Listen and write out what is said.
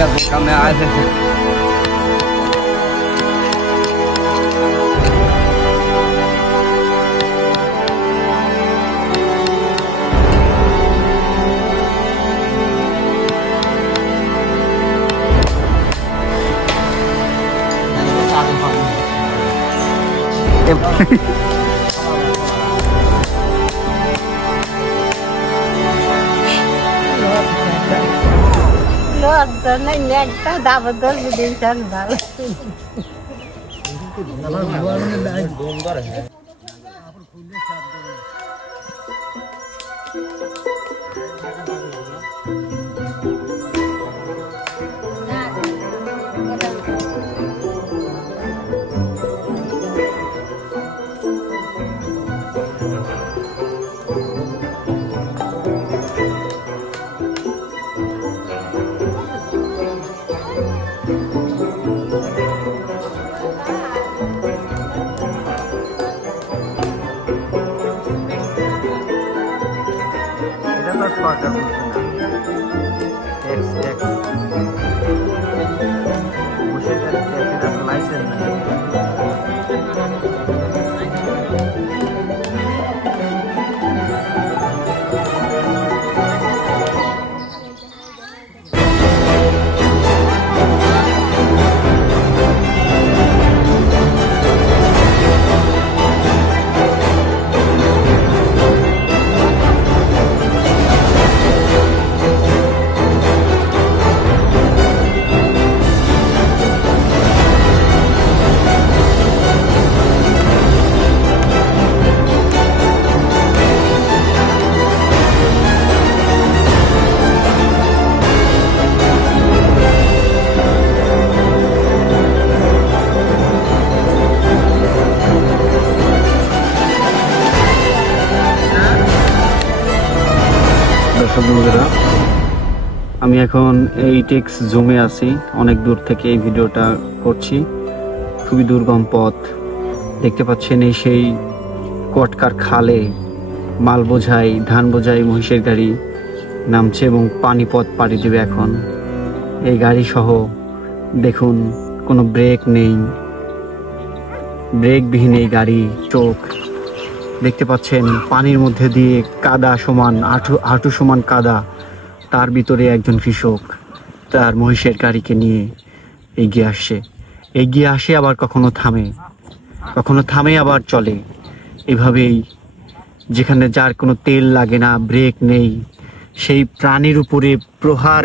দোকানে আসে একটা দাবত ধরবে দিন ভালো সরকার ট্যাক্স ট্যাক্স বসে লাইসেন্স নাই দর্শক বন্ধুরা, আমি এখন এই টেক্স জুমে আছি। অনেক দূর থেকে এই ভিডিওটা করছি। খুবই দুর্গম পথ দেখতে পাচ্ছেন। এই সেই কটকার খালে মাল বোঝাই, ধান বোঝাই মহিষের গাড়ি নামছে এবং পানিপথ পাড়ি দেবে এখন। এই গাড়ি সহ দেখুন, কোনো ব্রেক নেই, ব্রেকবিহীন এই গাড়ি। চোখ দেখতে পাচ্ছেন পানির মধ্যে দিয়ে কাদা সমান, হাঁটু সমান কাদা। তার ভিতরে একজন কৃষক তার মহিষের গাড়িকে নিয়ে এগিয়ে আসে আবার কখনো থামে আবার চলে। এভাবেই, যেখানে যার কোনো তেল লাগে না, ব্রেক নেই, সেই প্রাণীর উপরে প্রহার